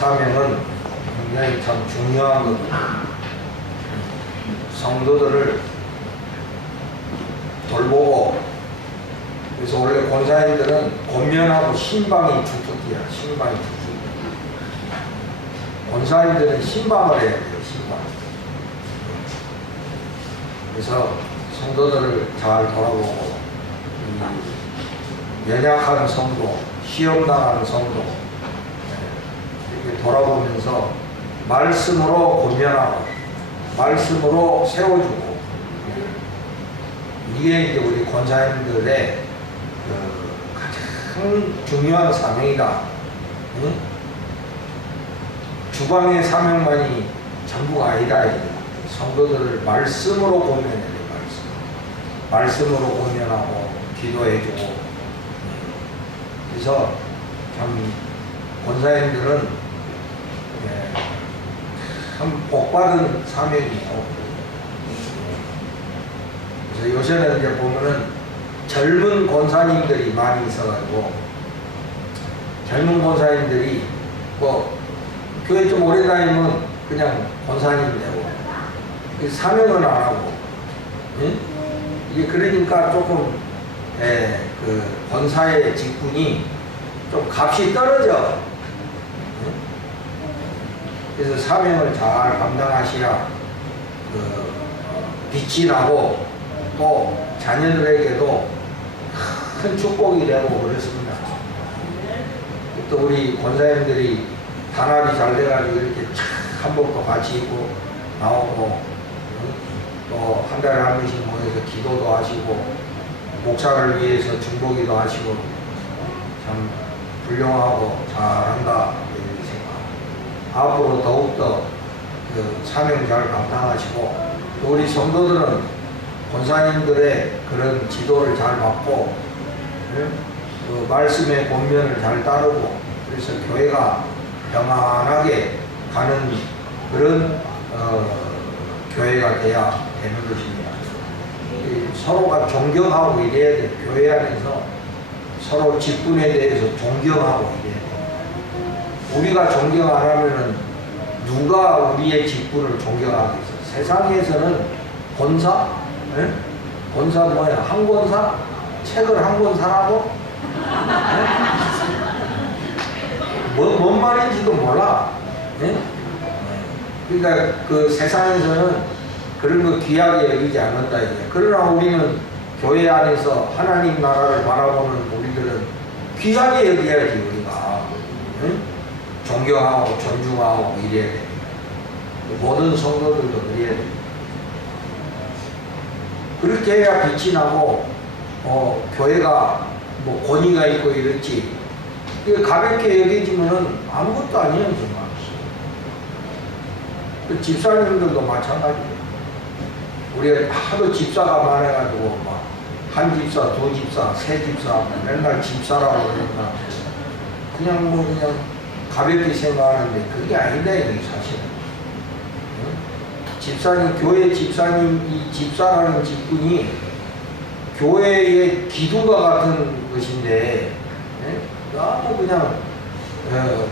사명은 굉장히 참 중요한 겁니다. 성도들을 돌보고, 그래서 원래 권사님들은 권면하고 신방이 주특기야. 신방이 주특기. 권사님들은 신방을 해야 돼요. 신방. 그래서 성도들을 잘 돌아보고, 연약한 성도, 시험 당하는 성도 이렇게 돌아보면서 말씀으로 권면하고 말씀으로 세워주고, 이게 이제 우리 권사님들의 가장 중요한 사명이다. 응? 주방의 사명만이 전부가 아니다. 성도들을 말씀으로 권면해야 돼. 말씀으로 권면하고 기도해주고. 그래서 참 권사님들은 참 복받은 사명이에요. 그래서 요새는 이제 보면은 젊은 권사님들이 많이 있어가지고, 젊은 권사님들이 뭐 교회 좀 오래 다니면 그냥 권사님 되고 사명은 안 하고, 응? 이게 그러니까 조금 그 권사의 직분이 좀 값이 떨어져. 응? 그래서 사명을 잘 감당하셔야 빛이 나고 또 자녀들에게도 큰 축복이 되고 그렇습니다. 또 우리 권사님들이 단합이 잘 돼가지고 이렇게 한복도 같이 입고 나오고, 또 한 달에 한 번씩 모여서 기도도 하시고 목사를 위해서 중보기도 하시고 참 훌륭하고 잘한다 이렇게 생각. 앞으로 더욱더 그 사명 잘 감당하시고, 또 우리 성도들은 권사님들의 그런 지도를 잘 받고, 그 말씀의 권면을 잘 따르고, 그래서 교회가 평안하게 가는 그런 교회가 돼야 되는 것입니다. 서로가 존경하고 이래야 돼. 교회 안에서 서로 직분에 대해서 존경하고 이래야 돼. 우리가 존경 안 하면은 누가 우리의 직분을 존경하겠어? 세상에서는 권사? 네? 권사 뭐야? 한 권사? 책을 한 권 사라고? 뭔 말인지도 몰라. 네? 그러니까 그 세상에서는 그런 거 귀하게 여기지 않는다 이게. 그러나 우리는 교회 안에서 하나님 나라를 바라보는 우리들은 귀하게 여겨야지. 우리가 응? 존경하고 존중하고 이래야 돼. 모든 성도들도 그래야 돼. 그렇게 해야 빛이 나고 교회가 뭐 권위가 있고 이렇지. 이게 가볍게 여겨지면은 아무것도 아니에요 정말. 그 집사님들도 마찬가지예요. 우리가 하도 집사가 많아가지고 막 한 집사, 두 집사, 세 집사 맨날 집사라고 그러니까 그냥 뭐 그냥 가볍게 생각하는데 그게 아니다 이게 사실은. 응? 집사님, 교회 집사님, 이 집사라는 직분이 교회의 기도가 같은 것인데 너무 그냥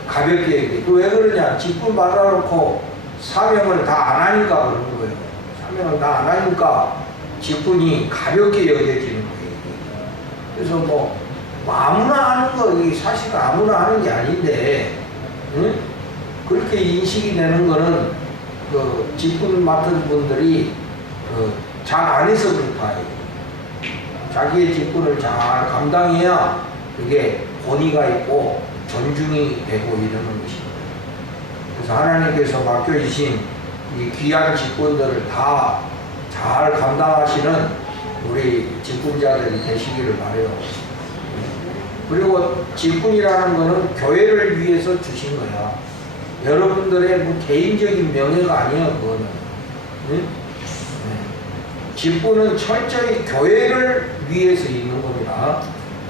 가볍게 얘기해. 왜 그러냐? 직분 받아놓고 사명을 다 안 하니까 그러는 거예요. 사명을 다 안 하니까 직분이 가볍게 여겨지는 거예요. 그래서 뭐 아무나 하는 거, 이게 사실 아무나 하는 게 아닌데, 응? 그렇게 인식이 되는 거는 그 직분 맡은 분들이 잘 안 해서 그렇다. 자기의 직분을 잘 감당해야 그게 권위가 있고 존중이 되고 이러는 것입니다. 그래서 하나님께서 맡겨주신 이 귀한 직분들을 다 잘 감당하시는 우리 직분자들이 되시기를 바라요. 그리고 직분이라는 것은 교회를 위해서 주신 거야. 여러분들의 뭐 개인적인 명예가 아니야 그거는. 응? 직분은 철저히 교회를 위해서 있는 겁니다.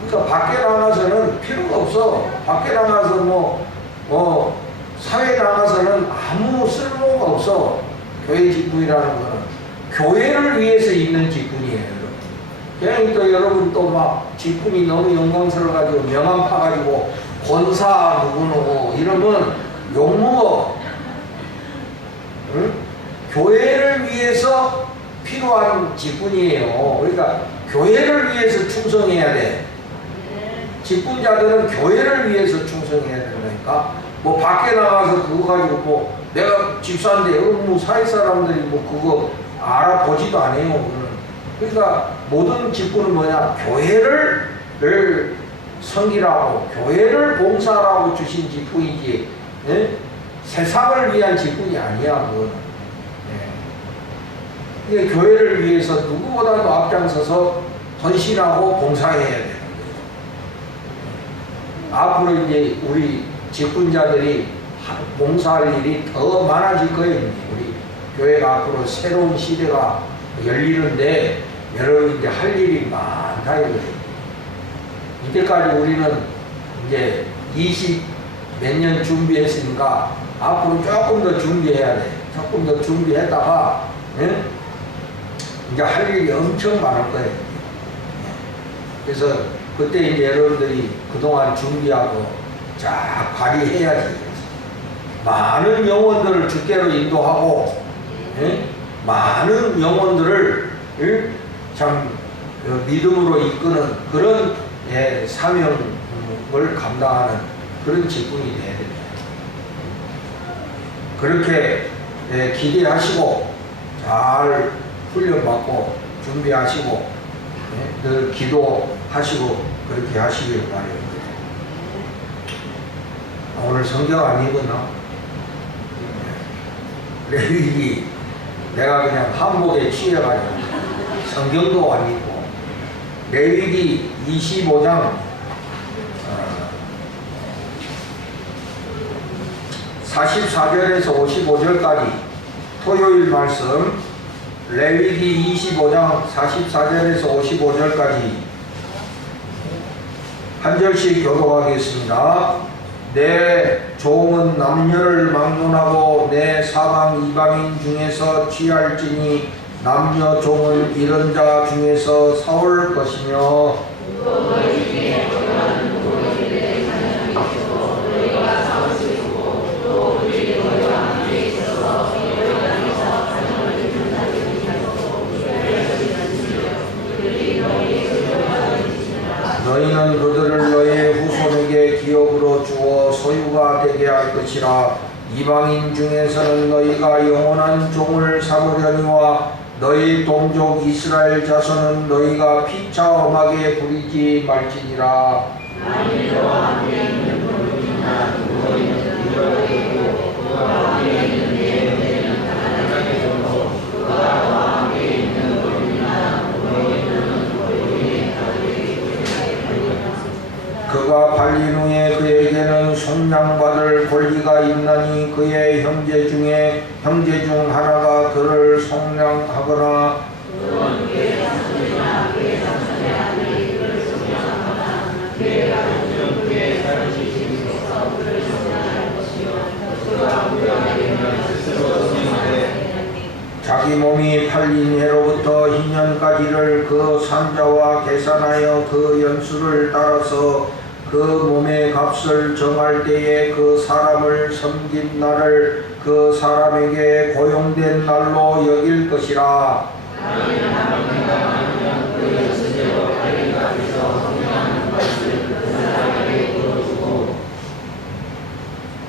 그러니까 밖에 나가서는 필요가 없어. 밖에 나가서 사회에 나가서는 아무 쓸모가 없어. 교회 직분이라는 거는 교회를 위해서 있는 직분이에요. 그냥 또 여러분 또 막 직분이 너무 영광스러워가지고 명함 파가지고 권사 누구누구 이러면 욕먹어. 응? 교회를 위해서 필요한 직분이에요. 그러니까 교회를 위해서 충성해야 돼. 직분자들은 교회를 위해서 충성해야 된다니까. 뭐 밖에 나가서 그거 가지고 뭐 내가 집사인데 뭐 사회 사람들이 뭐 그거 알아보지도 않아요. 그거는. 그러니까 모든 직분은 뭐냐? 교회를 섬기라고, 교회를 봉사하라고 주신 직분이지, 예? 세상을 위한 직분이 아니야. 그거는. 예. 이게 교회를 위해서 누구보다도 앞장서서 헌신하고 봉사해야 되는 거예요. 앞으로 이제 우리 직분자들이 봉사할 일이 더 많아질 거예요. 우리 교회가 앞으로 새로운 시대가 열리는데 여러분 이제 할 일이 많다 이거예요. 이때까지 우리는 이제 20 몇 년 준비했으니까 앞으로 조금 더 준비해야 돼. 조금 더 준비했다가 예? 이제 할 일이 엄청 많을 거예요. 그래서 그때 이제 여러분들이 그동안 준비하고 쫙 발휘해야지. 많은 영혼들을 주께로 인도하고 예? 많은 영혼들을 예? 참 믿음으로 이끄는 그런 예, 사명을 감당하는 그런 직분이 돼야 됩니다. 그렇게 예, 기대하시고 잘 훈련받고 준비하시고 예, 늘 기도하시고 그렇게 하시길 바랍니다. 오늘 성경 안 읽었나? 레위기 내가 그냥 한복에 취해가지고 성경도 안 읽고 레위기 25장 44절에서 55절까지 토요일 말씀 레위기 25장 44절에서 55절까지 한 절씩 교독하겠습니다. 내 종은 남녀를 막론하고 내 사방 이방인 중에서 취할지니 남녀 종은 이런 자 중에서 사올 것이며 너희는 그들을 너희의 후손에게 기업으로 주어 소유가 되게 할 것이라. 이방인 중에서는 너희가 영원한 종을 삼으려니와 너희 동족 이스라엘 자손은 너희가 피차험하게 부리지 말지니라. 그가 발린 후에 그에게는 속량받을 권리가 있나니 그의 형제 중 하나가 그를 속량하거나 자기 몸이 팔린 해로부터 2년까지를 그 산자와 계산하여 그 연수를 따라서 그 몸의 값을 정할 때에 그 사람을 섬긴 날을 그 사람에게 고용된 날로 여길 것이라.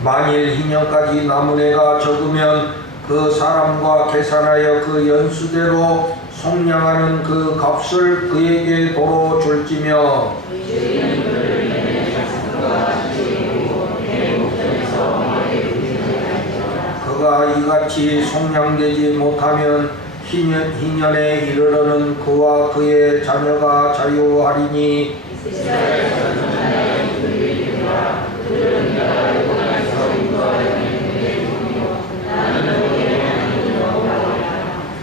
만일 2년까지 남은 해가 적으면 그 사람과 계산하여 그 연수대로 속량하는 그 값을 그에게 도로 줄지며 그가 이같이 속량되지 못하면 희년에 이르러는 그와 그의 자녀가 자유하리니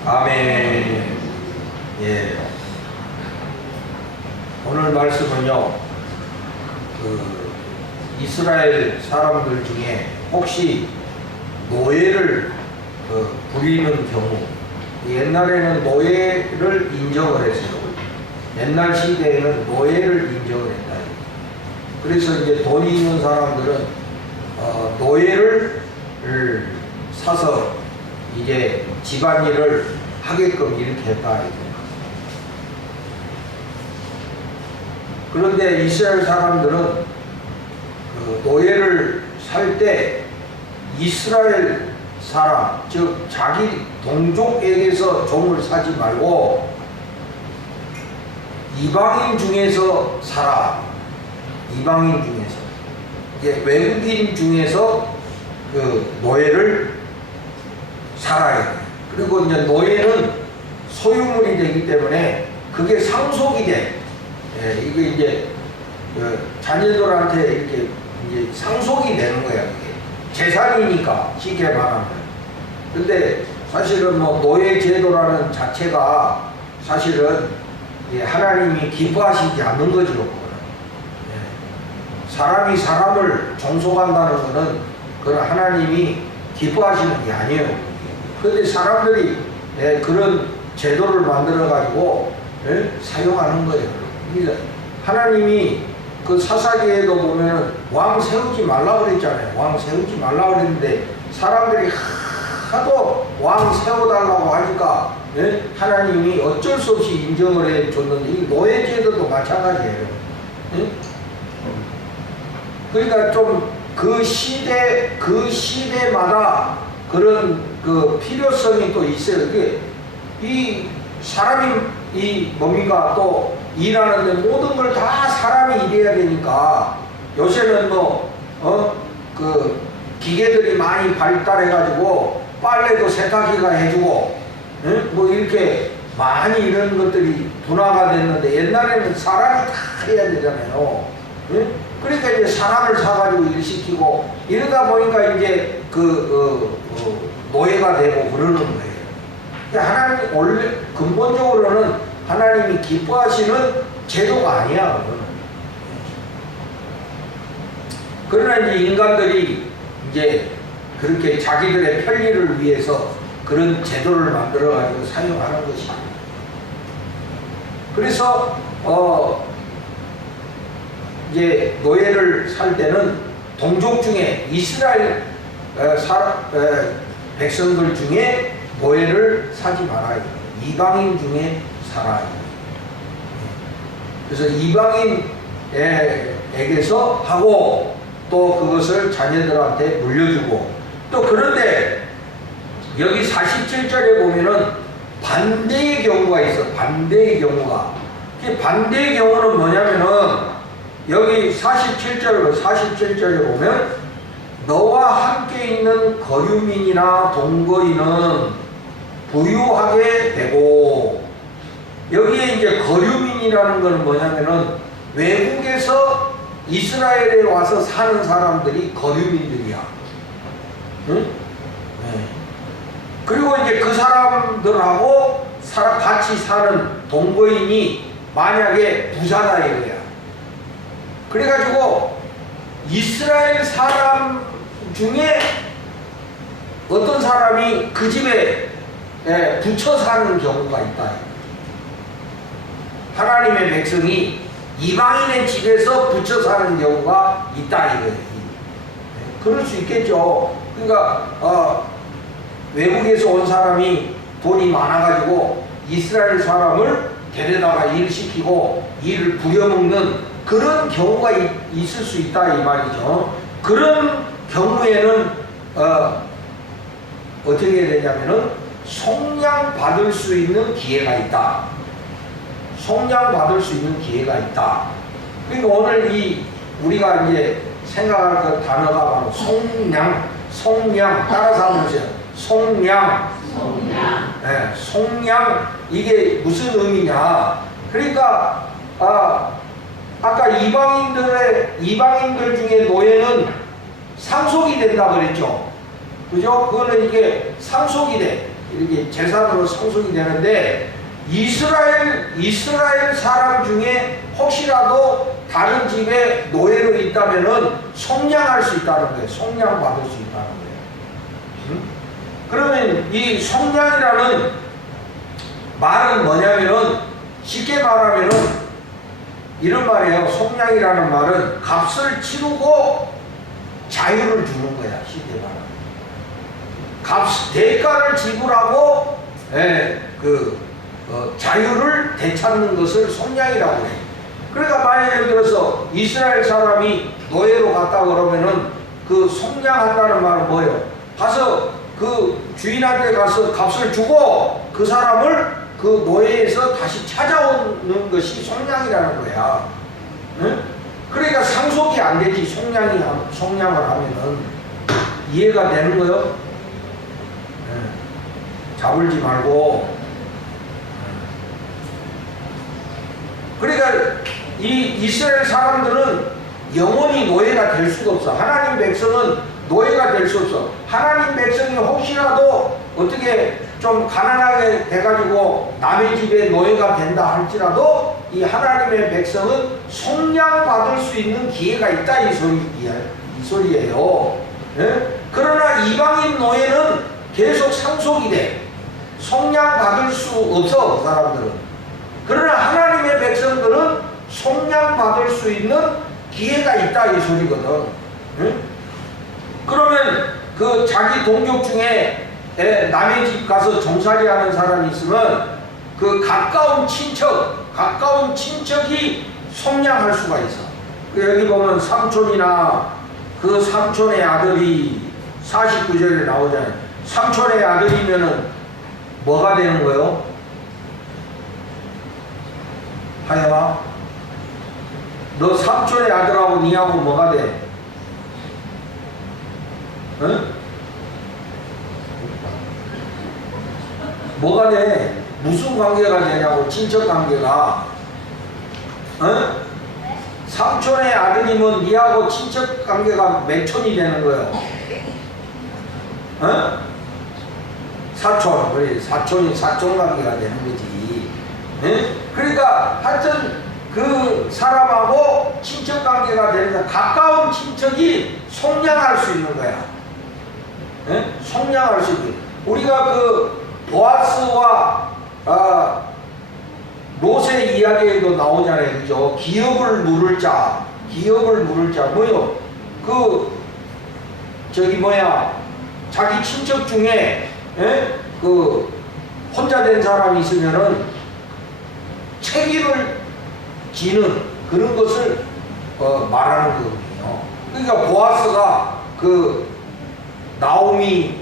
아멘. 예. 오늘 말씀은요, 이스라엘 사람들 중에 혹시 노예를 부리는 경우, 옛날에는 노예를 인정을 했어요. 옛날 시대에는 노예를 인정을 했다. 그래서 이제 돈이 있는 사람들은 노예를 사서 이제 집안일을 하게끔 이렇게 했다. 그런데 이스라엘 사람들은 그 노예를 살 때 이스라엘 사람, 즉 자기 동족에게서 종을 사지 말고 이방인 중에서 살아. 이방인 중에서. 이게 외국인 중에서 그 노예를 살아야 돼. 그리고 이제 노예는 소유물이 되기 때문에 그게 상속이 돼. 예, 이게 이제 그 자녀들한테 이렇게 이제 상속이 되는 거야. 이게 재산이니까 쉽게 말하면. 근데 사실은 뭐 노예 제도라는 자체가 사실은 하나님이 기뻐하시지 않는 거죠. 예. 사람이 사람을 종속한다는 것은 그건 하나님이 기뻐하시는 게 아니에요. 그런데 사람들이 그런 제도를 만들어 가지고 사용하는 거예요. 그러니까 하나님이 그 사사기에도 보면 왕 세우지 말라 그랬잖아요. 왕 세우지 말라 그랬는데 사람들이 하도 왕 세워달라고 하니까 하나님이 어쩔 수 없이 인정을 해줬는데 이 노예제도도 마찬가지예요. 그러니까 좀 그 시대마다 그런 그 필요성이 또 있어요. 그게 이 사람이 이 뭡니까 또 일하는데 모든 걸 다 사람이 일해야 되니까 요새는 그 기계들이 많이 발달해가지고 빨래도 세탁기가 해주고 뭐 이렇게 많이 이런 것들이 분화가 됐는데 옛날에는 사람이 다 해야 되잖아요. 그러니까 이제 사람을 사가지고 일시키고 이러다 보니까 이제 노예가 되고 그러는 거예요. 하나님 원래 근본적으로는 하나님이 기뻐하시는 제도가 아니야. 그러나 이제 인간들이 이제 그렇게 자기들의 편리를 위해서 그런 제도를 만들어 가지고 사용하는 것이다. 그래서 이제 노예를 살 때는 동족 중에 이스라엘 백성들 중에 노예를 사지 말아야 돼. 이방인 중에 살아야 돼. 그래서 이방인에게서 하고 또 그것을 자녀들한테 물려주고 또 그런데 여기 47절에 보면은 반대의 경우가 있어. 반대의 경우가. 반대의 경우는 뭐냐면은 여기 47절에 보면 너와 함께 있는 거류민이나 동거인은 부유하게 되고 여기에 이제 거류민이라는 건 뭐냐면은 외국에서 이스라엘에 와서 사는 사람들이 거류민들이야. 응? 네. 그리고 이제 그 사람들하고 같이 사는 동거인이 만약에 부자다 이거야. 그래가지고 이스라엘 사람 중에 어떤 사람이 그 집에 붙여 사는 경우가 있다. 하나님의 백성이 이방인의 집에서 붙여 사는 경우가 있다 이거예요. 그럴 수 있겠죠. 그러니까 외국에서 온 사람이 돈이 많아가지고 이스라엘 사람을 데려다가 일시키고 일을 부려먹는 그런 경우가 있을 수 있다 이 말이죠. 그런 경우에는 어떻게 해야 되냐면은 속량받을 수 있는 기회가 있다. 속량받을 수 있는 기회가 있다. 그러니까 오늘 우리가 이제 생각할 그 단어가 바로 속량 따라서 한번 보세요. 속량. 네, 속량 이게 무슨 의미냐? 그러니까 아까 이방인들 중에 노예는 상속이 된다 그랬죠. 그죠? 그거는 이게 상속이 돼. 이렇게 재산으로 상속이 되는데 이스라엘 사람 중에 혹시라도 다른 집에 노예로 있다면은 속량할 수 있다는 거예요. 속량받을 수 있다는 거예요. 그러면 이 속량이라는 말은 뭐냐면은 쉽게 말하면은 이런 말이에요. 속량이라는 말은 값을 치르고 자유를 주는 거야, 쉽게 말하면. 대가를 지불하고, 자유를 되찾는 것을 속량이라고 해. 그러니까 만약 예를 들어서 이스라엘 사람이 노예로 갔다 그러면은 그 속량한다는 말은 뭐예요? 가서 그 주인한테 가서 값을 주고 그 사람을 그 노예에서 다시 찾아오는 것이 속량이라는 거야. 응? 그러니까 상속이 안 되지. 속량을 하면은. 이해가 되는 거요? 잡을지 말고. 그러니까 이 이스라엘 사람들은 영원히 노예가 될 수가 없어. 하나님 백성은 노예가 될 수 없어. 하나님 백성이 혹시라도 어떻게 좀 가난하게 돼가지고 남의 집에 노예가 된다 할지라도 이 하나님의 백성은 속량받을 수 있는 기회가 있다, 이 소리예요. 예? 그러나 이방인 노예는 계속 상속이 돼. 속량받을 수 없어, 그 사람들은. 그러나 하나님의 백성들은 속량받을 수 있는 기회가 있다, 이 소리거든. 응? 그러면 그 자기 동족 중에 남의 집 가서 종살이 하는 사람이 있으면 그 가까운 친척이 속량할 수가 있어. 여기 보면 삼촌이나 그 삼촌의 아들이 49절에 나오잖아요. 삼촌의 아들이면은 뭐가 되는 거예요? 하여가 너 삼촌의 아들하고 니하고 뭐가 돼? 응? 뭐가 돼? 무슨 관계가 되냐고, 친척 관계가. 응? 삼촌의 아들이면 니하고 친척 관계가 몇 촌이 되는 거예요? 응? 사촌, 그래, 사촌 관계가 되는 거지. 응? 그러니까 하여튼 그 사람하고 친척 관계가 되는 가까운 친척이 속량할 수 있는 거야. 예? 속량할 수 있는. 우리가 그 보아스와 롯의 이야기에도 나오잖아요, 그죠? 기업을 물을 자, 뭐요? 자기 친척 중에 그 혼자 된 사람이 있으면은 책임을 지는 그런 것을 말하는 거거든요. 그러니까 보아스가 그 나오미의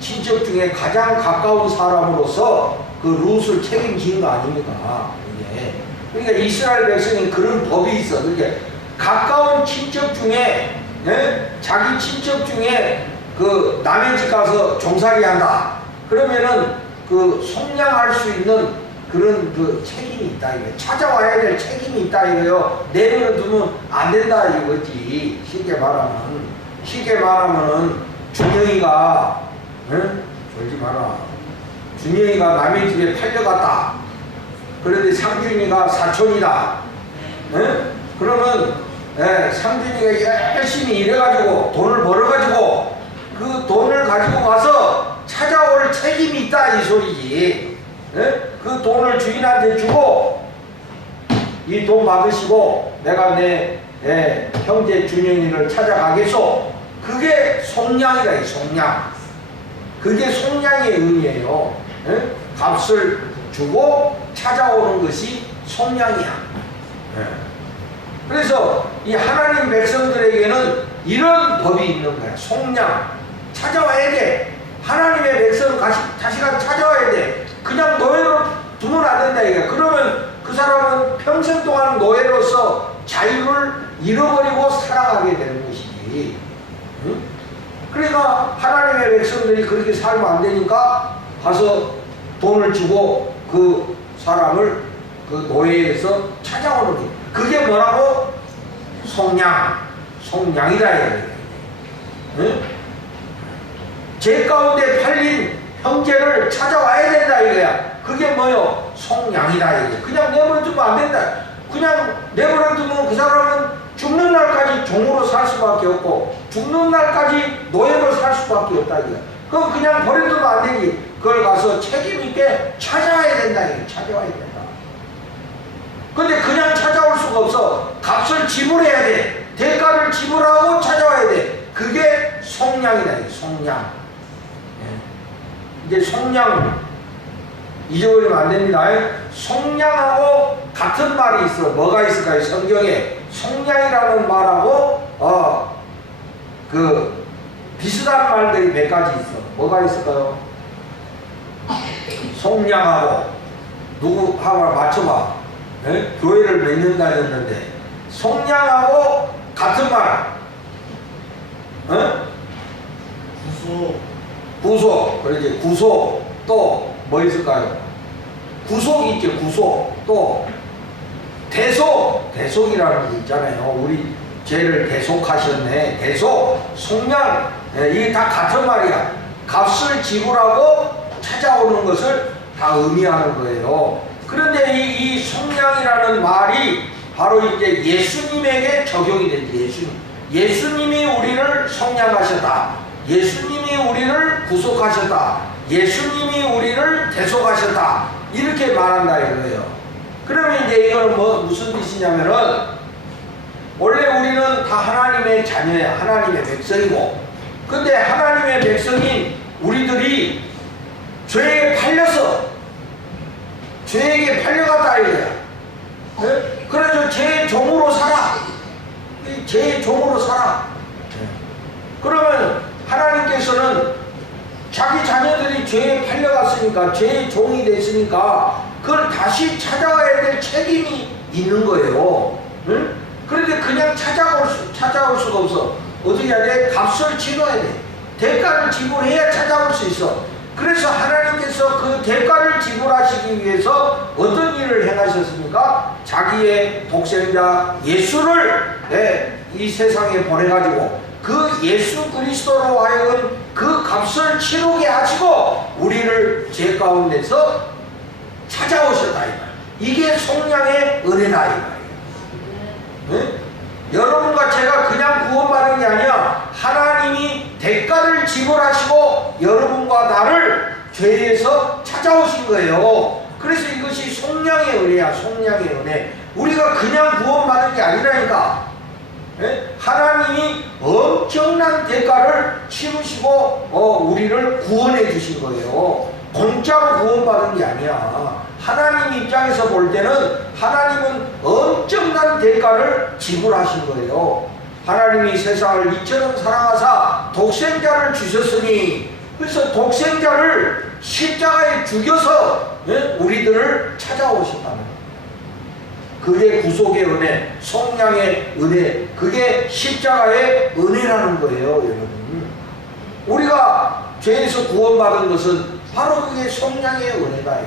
친척 중에 가장 가까운 사람으로서 그 룻을 책임진 거 아닙니까? 이게. 그러니까 이스라엘 백성이 그런 법이 있어. 그러니까 가까운 친척 중에 자기 친척 중에 그 남의 집 가서 종살이 한다. 그러면은 그 속량할 수 있는 그런 그 책임이 있다 이거예요. 찾아와야 될 책임이 있다 이거예요. 내버려 두면 안 된다 이거지. 쉽게 말하면은 준영이가 졸지 마라. 준영이가 남의 집에 팔려갔다. 그런데 상준이가 사촌이다. 그러면 상준이가 열심히 일해가지고 돈을 벌어가지고 그 돈을 가지고 가서 찾아올 책임이 있다 이 소리지. 그 돈을 주인한테 주고 이 돈 받으시고 내가 내 형제 준영이를 찾아가겠소. 그게 속량이다, 이 속량. 그게 속량의 의미예요. 값을 주고 찾아오는 것이 속량이야. 그래서 이 하나님 백성들에게는 이런 법이 있는 거야. 속량. 찾아와야 돼. 하나님의 백성 다시 가서 찾아와야 돼. 그냥 노예로 두면 안 된다 이거야. 그러면 그 사람은 평생 동안 노예로서 자유를 잃어버리고 살아가게 되는 것이지. 응? 그러니까 하나님의 백성들이 그렇게 살면 안 되니까 가서 돈을 주고 그 사람을 그 노예에서 찾아오는 게 그게 뭐라고? 속량이다 이거예요. 응? 제 가운데 팔린 형제를 찾아와야 된다 이거야. 그게 뭐요? 속량이다 이거야. 그냥 내버려두면 안 된다. 그냥 내버려두면 그 사람은 죽는 날까지 종으로 살 수밖에 없고 죽는 날까지 노예로 살 수밖에 없다 이거야. 그럼 그냥 버려두면 안 되지. 그걸 가서 책임 있게 찾아와야 된다 이거야. 찾아와야 된다. 근데 그냥 찾아올 수가 없어. 값을 지불해야 돼. 대가를 지불하고 찾아와야 돼. 그게 속량이다. 속량. 이제 속량 잊어버리면 안 됩니다. 속량하고 같은 말이 있어. 뭐가 있을까요? 성경에 속량이라는 말하고 그 비슷한 말들이 몇 가지 있어. 뭐가 있을까요? 속량하고 누구 한번 맞춰봐. 교회를 몇 년 다녔는데 속량하고 같은 말. 구속. 그러지. 구속. 또 뭐 있을까요? 구속 있죠. 구속. 또 대속. 대속이라는 게 있잖아요. 우리 죄를 대속하셨네. 대속. 속량. 이게 다 같은 말이야. 값을 지불하고 찾아오는 것을 다 의미하는 거예요. 그런데 이 속량이라는 말이 바로 이제 예수님에게 적용이 되지. 예수님이 우리를 속량하셨다. 예수님이 우리를 구속하셨다. 예수님이 우리를 대속하셨다. 이렇게 말한다 이거예요. 그러면 이제 이거는 무슨 뜻이냐면은 원래 우리는 다 하나님의 자녀야. 하나님의 백성이고. 근데 하나님의 백성인 우리들이 죄에 팔려서 죄에게 팔려갔다 이거야. 네? 그래서 죄의 종으로 살아. 죄의 종으로 살아. 그러면 하나님께서는 자기 자녀들이 죄에 팔려갔으니까, 죄의 종이 됐으니까 그걸 다시 찾아와야 될 책임이 있는 거예요. 응? 그런데 그냥 찾아올 수가 없어. 어떻게 해야 돼? 값을 치러야 돼. 대가를 지불해야 찾아올 수 있어. 그래서 하나님께서 그 대가를 지불하시기 위해서 어떤 일을 행하셨습니까? 자기의 독생자 예수를 이 세상에 보내가지고 그 예수 그리스도로 하여금 그 값을 치르게 하시고 우리를 죄 가운데서 찾아오셨다 이 말. 이게 속량의 은혜다 이 말이에요. 네? 여러분과 제가 그냥 구원받은 게 아니야. 하나님이 대가를 지불하시고 여러분과 나를 죄에서 찾아오신 거예요. 그래서 이것이 속량의 은혜야. 속량의 은혜. 우리가 그냥 구원받은 게 아니라니까. 네? 하나님이 엄청난 대가를 치르시고 우리를 구원해 주신 거예요. 공짜로 구원받은 게 아니야. 하나님 입장에서 볼 때는 하나님은 엄청난 대가를 지불하신 거예요. 하나님이 세상을 이처럼 사랑하사 독생자를 주셨으니, 그래서 독생자를 십자가에 죽여서 우리들을 찾아오셨다는 거예요. 그게 구속의 은혜, 속량의 은혜, 그게 십자가의 은혜라는 거예요, 여러분. 우리가 죄에서 구원받은 것은 바로 그게 속량의 은혜다.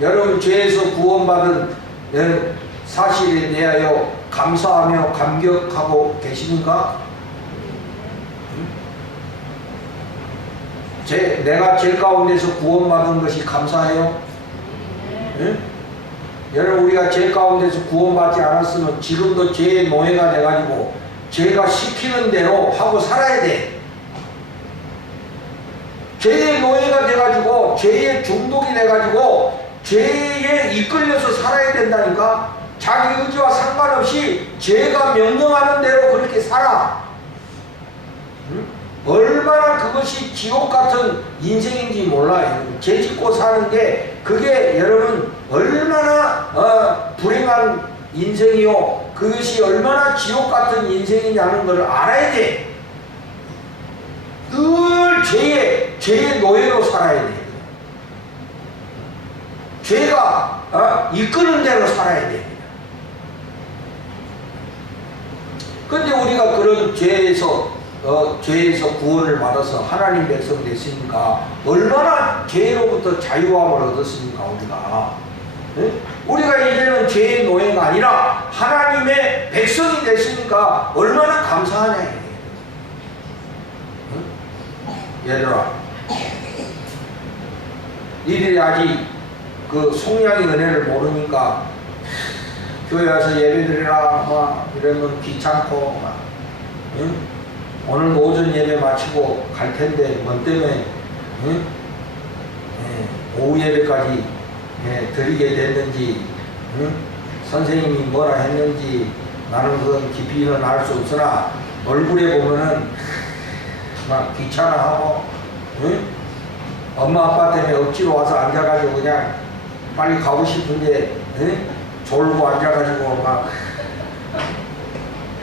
여러분, 죄에서 구원받은 사실에 대하여 감사하며 감격하고 계십니까? 내가 죄 가운데서 구원받은 것이 감사해요? 여러분, 우리가 죄 가운데서 구원받지 않았으면 지금도 죄의 노예가 돼가지고 죄가 시키는 대로 하고 살아야 돼. 죄의 노예가 돼가지고 죄의 중독이 돼가지고 죄에 이끌려서 살아야 된다니까. 자기 의지와 상관없이 죄가 명령하는 대로 그렇게 살아. 얼마나 그것이 지옥 같은 인생인지 몰라요. 죄 짓고 사는 게 그게 여러분 얼마나 불행한 인생이요, 그것이 얼마나 지옥 같은 인생이냐는 걸 알아야 돼. 늘 죄의 노예로 살아야 돼. 죄가 이끄는 대로 살아야 돼. 근데 우리가 그런 죄에서 구원을 받아서 하나님 백성 됐으니까 얼마나 죄로부터 자유함을 얻었습니까, 우리가. 네? 우리가 이제는 죄의 노예가 아니라 하나님의 백성이 됐으니까 얼마나 감사하냐. 얘들아, 니들이 아직 그 속량의 은혜를 모르니까 교회 와서 예배드리라 막 이러면 귀찮고 막, 응? 오늘 오전 예배 마치고 갈 텐데 뭔 때문에 오후 예배까지 드리게 됐는지, 선생님이 뭐라 했는지 나는 그건 깊이는 알 수 없으나 얼굴에 보면은 막 귀찮아하고, 응? 엄마 아빠 때문에 억지로 와서 앉아가지고 그냥 빨리 가고 싶은데, 응? 졸고 앉아가지고 막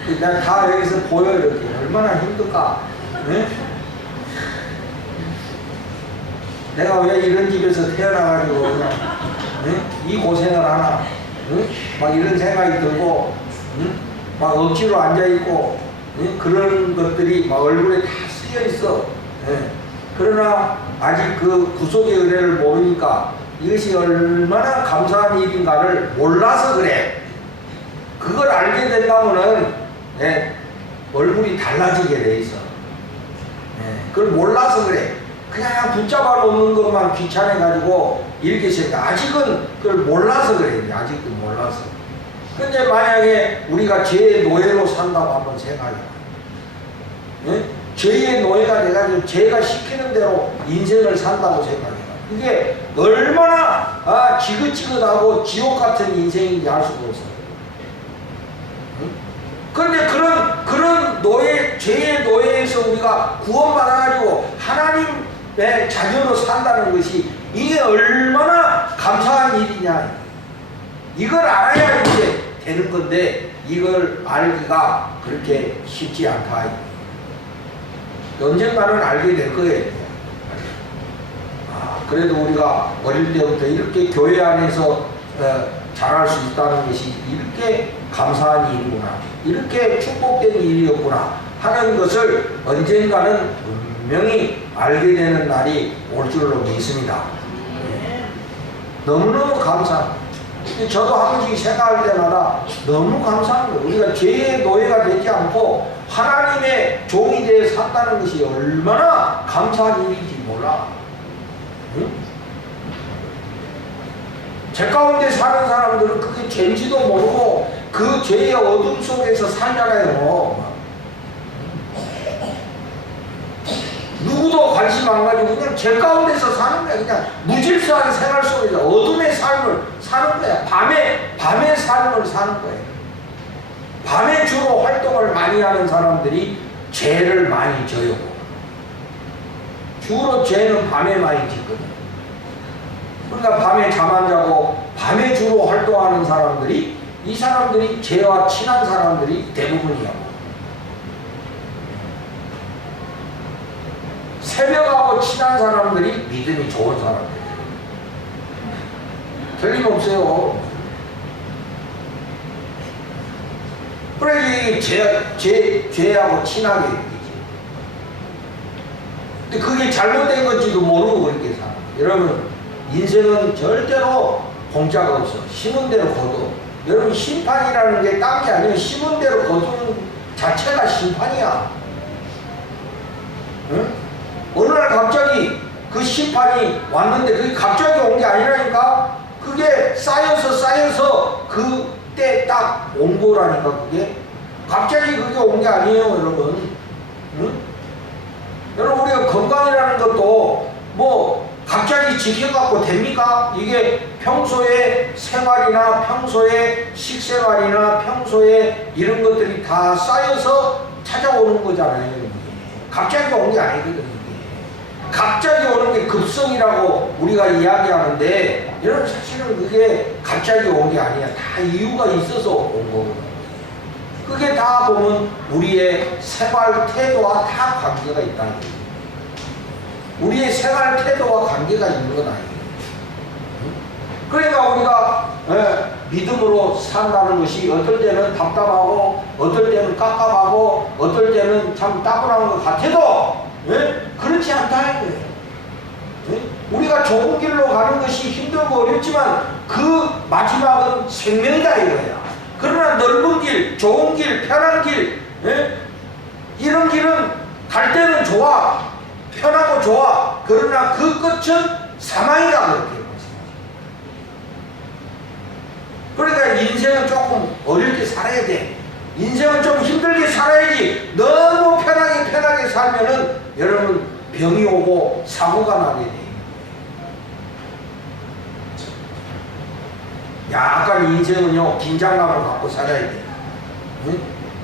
그냥 다 여기서 보여. 이렇게 얼마나 힘들까. 응? 내가 왜 이런 집에서 태어나가지고 그냥, 응? 이 고생을 하나. 응? 막 이런 생각이 들고, 응? 막 억지로 앉아있고, 응? 그런 것들이 막 얼굴에 다 쓰여있어. 응? 그러나 아직 그 구속의 은혜를 모르니까 이것이 얼마나 감사한 일인가를 몰라서 그래. 그걸 알게 된다면은, 예, 얼굴이 달라지게 돼 있어. 예, 그걸 몰라서 그래. 그냥 붙잡아 놓는 것만 귀찮아가지고 이렇게 생각. 아직은 그걸 몰라서 그래. 아직도 몰라서. 근데 만약에 우리가 죄의 노예로 산다고 한번 생각해. 예? 죄의 노예가 돼가지고 죄가 시키는 대로 인생을 산다고 생각해. 그게 얼마나 지긋지긋하고 지옥 같은 인생인지 알 수가 없어. 그런데 그런 노예, 죄의 노예에서 우리가 구원받아가지고 하나님의 자녀로 산다는 것이 이게 얼마나 감사한 일이냐. 이걸 알아야 이제 되는 건데 이걸 알기가 그렇게 쉽지 않다. 언젠가는 알게 될 거예요. 그래도 우리가 어릴 때부터 이렇게 교회 안에서 잘할 수 있다는 것이 이렇게 감사한 일이구나, 이렇게 축복된 일이었구나 하는 것을 언젠가는 분명히 알게 되는 날이 올 줄로 믿습니다. 너무너무 감사합니다. 저도 한 번씩 생각할 때마다 너무 감사한 거예요. 우리가 죄의 노예가 되지 않고 하나님의 종이 되어 산다는 것이 얼마나 감사한 일인지 몰라. 응? 죄 가운데 사는 사람들은 그게 죄인지도 모르고 그 죄의 어둠 속에서 살잖아요. 누구도 관심 안 가지고 그냥 죄 가운데서 사는 거야. 그냥 무질서한 생활 속에서 어둠의 삶을 사는 거야. 밤의 삶을 사는 거예요. 밤에 주로 활동을 많이 하는 사람들이 죄를 많이 져요. 주로 죄는 밤에 많이 짓거든. 그러니까 밤에 잠 안 자고 밤에 주로 활동하는 사람들이, 이 사람들이 죄와 친한 사람들이 대부분이야. 새벽하고 친한 사람들이 믿음이 좋은 사람들이에요. 틀림없어요. 그래, 죄하고 친하게 되지. 근데 그게 잘못된 건지도 모르고 그렇게 살아. 여러분, 인생은 절대로 공짜가 없어. 심은 대로 거둬. 여러분, 심판이라는 게 딴 게 아니에요. 심은 대로 거두는 자체가 심판이야. 응? 어느 날 갑자기 그 심판이 왔는데 그게 갑자기 온 게 아니라니까. 그게 쌓여서 그때 딱 온 거라니까. 그게 갑자기 그게 온 게 아니에요, 여러분. 응? 여러분, 우리가 건강이라는 것도 뭐 갑자기 지켜갖고 됩니까? 이게 평소에 생활이나 평소에 식생활이나 평소에 이런 것들이 다 쌓여서 찾아오는 거잖아요. 이게. 갑자기 온 게 아니거든요. 이게. 갑자기 오는 게 급성이라고 우리가 이야기하는데, 여러분, 사실은 그게 갑자기 온 게 아니야. 다 이유가 있어서 온 거거든요. 그게 다 보면 우리의 생활 태도와 다 관계가 있다는 거예요. 우리의 생활 태도와 관계가 있는 건 아니에요. 그러니까 우리가 믿음으로 산다는 것이 어떨 때는 답답하고 어떨 때는 깝깝하고 어떨 때는 참 따분한 것 같아도 그렇지 않다는 거예요. 우리가 좁은 길로 가는 것이 힘들고 어렵지만 그 마지막은 생명이다 이거야. 그러나 넓은 길, 좋은 길, 편한 길, 이런 길은 갈 때는 좋아, 편하고 좋아. 그러나 그 끝은 사망이다 그렇게 말씀하십니다. 그러니까 인생은 조금 어렵게 살아야 돼. 인생은 좀 힘들게 살아야지. 너무 편하게 살면은 여러분 병이 오고 사고가 나게 돼. 약간 인생은요 긴장감을 갖고 살아야 돼.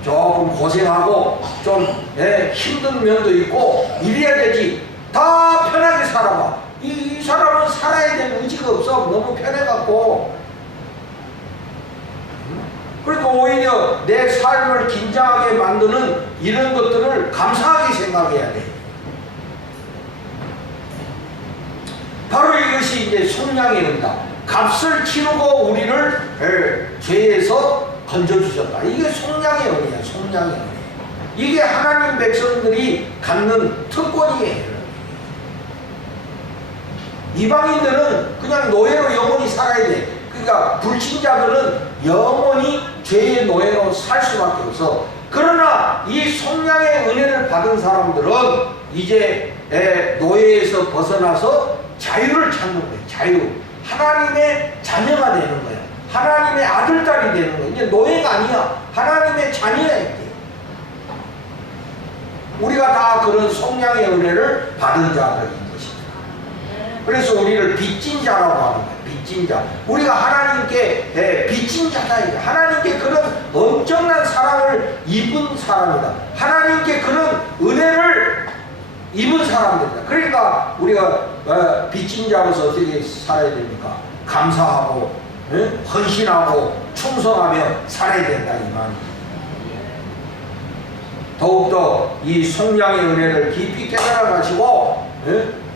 조금 고생하고 좀 힘든 면도 있고 이래야 되지. 다 편하게 살아봐. 이 사람은 살아야 될 의지가 없어. 너무 편해갖고. 그러니까 오히려 내 삶을 긴장하게 만드는 이런 것들을 감사하게 생각해야 돼. 바로 이것이 이제 속량의 은다. 값을 치르고 우리를 죄에서 건져주셨다. 이게 속량의 은혜야. 속량의 은혜. 이게 하나님 백성들이 갖는 특권이에요. 이방인들은 그냥 노예로 영원히 살아야 돼. 그러니까 불신자들은 영원히 죄의 노예로 살 수밖에 없어. 그러나 이 속량의 은혜를 받은 사람들은 이제 노예에서 벗어나서 자유를 찾는 거예요. 자유. 하나님의 자녀가 되는 거예요. 하나님의 아들, 딸이 되는 거예요. 이제 노예가 아니야. 하나님의 자녀야 이게. 우리가 다 그런 속량의 은혜를 받은 자들인 것입니다. 그래서 우리를 빚진 자라고 하는 거예요. 빚진 자. 우리가 하나님께 빚진 자다. 하나님께 그런 엄청난 사랑을 입은 사람이다. 하나님께 그런 은혜를 입은 사람들이다. 그러니까 우리가 빚진 자로서 어떻게 살아야 됩니까? 감사하고 헌신하고 충성하며 살아야 된다 이 말이에요. 더욱더 이 속량의 은혜를 깊이 깨달아 가지고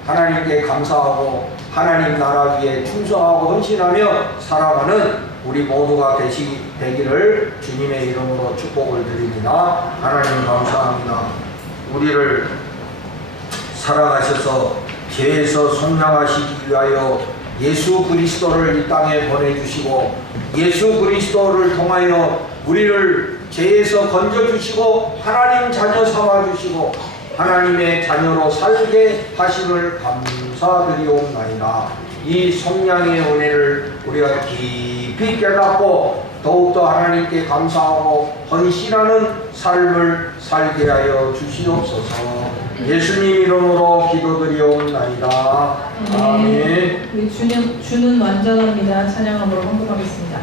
하나님께 감사하고 하나님 나라 위에 충성하고 헌신하며 살아가는 우리 모두가 되기를 주님의 이름으로 축복을 드립니다. 하나님 감사합니다. 우리를 살아가셔서 죄에서 속량하시기 위하여 예수 그리스도를 이 땅에 보내주시고 예수 그리스도를 통하여 우리를 죄에서 건져주시고 하나님 자녀 삼아주시고 하나님의 자녀로 살게 하심을 감사드리옵나이다. 이 속량의 은혜를 우리가 깊이 깨닫고 더욱더 하나님께 감사하고 헌신하는 삶을 살게 하여 주시옵소서. 예수님 이름으로 기도드리옵나이다. 아멘. 우리 주는 완전합니다. 찬양함으로 헌금하겠습니다.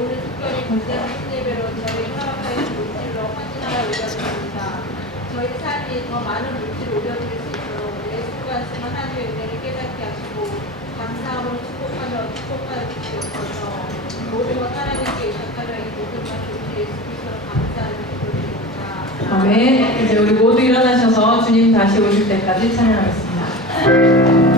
오늘 특별히 군대 순례배로 저희 허락하여 모실로 감사를 올려드립니다. 저희 삶이 더 많은 물질을 올려드릴 수 있도록 예수가 말씀은 하나님의 은혜를 깨닫게 하시고 감사함으로 축복하여 주시옵소서. 모든 것 하나님께 의탁하려 이 모든 것 우리 예수 그리스도로 감사하며 기도드립니다. 아멘. 이제 우리 모두 일어나셔서 주님 다시 오실 때까지 찬양하겠습니다.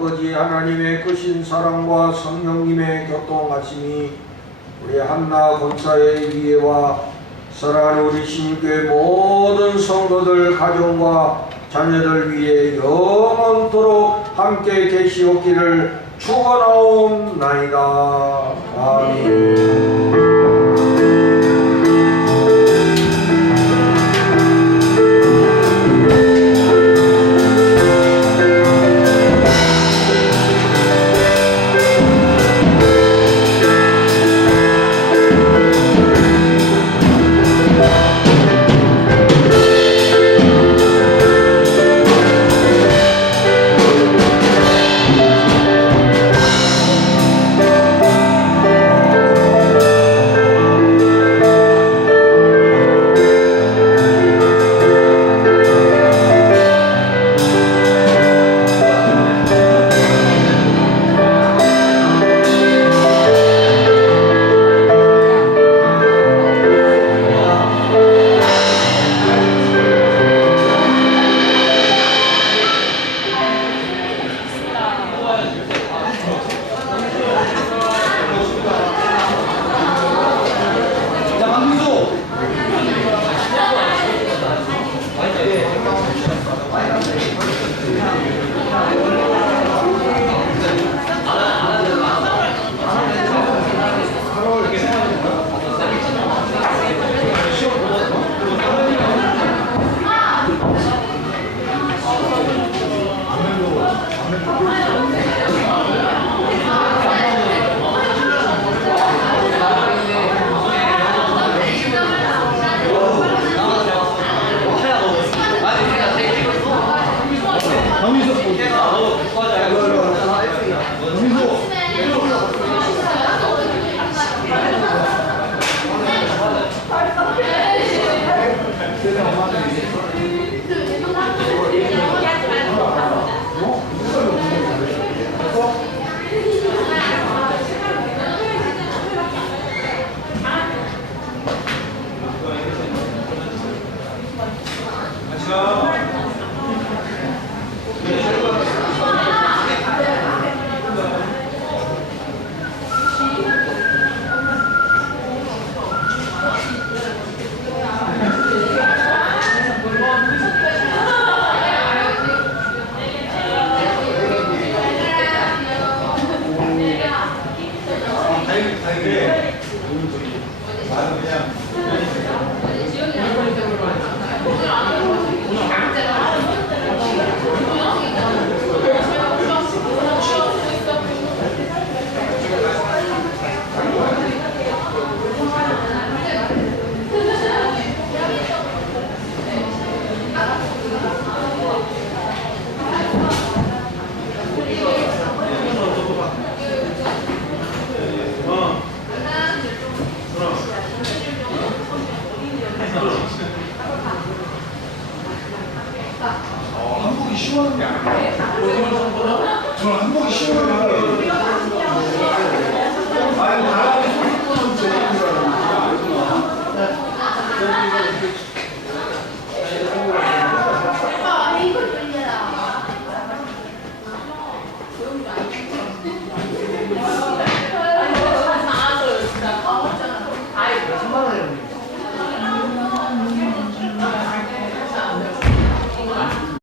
아버지 하나님의 크신 사랑과 성령님의 교통하심이 우리 한나 권사의 위에와 사랑하는 우리 신교회 모든 성도들 가정과 자녀들 위에 영원토록 함께 계시옵기를 축원하옵나이다. 아멘. 시원한 게 아니에요. 저는 한복이 시원한 게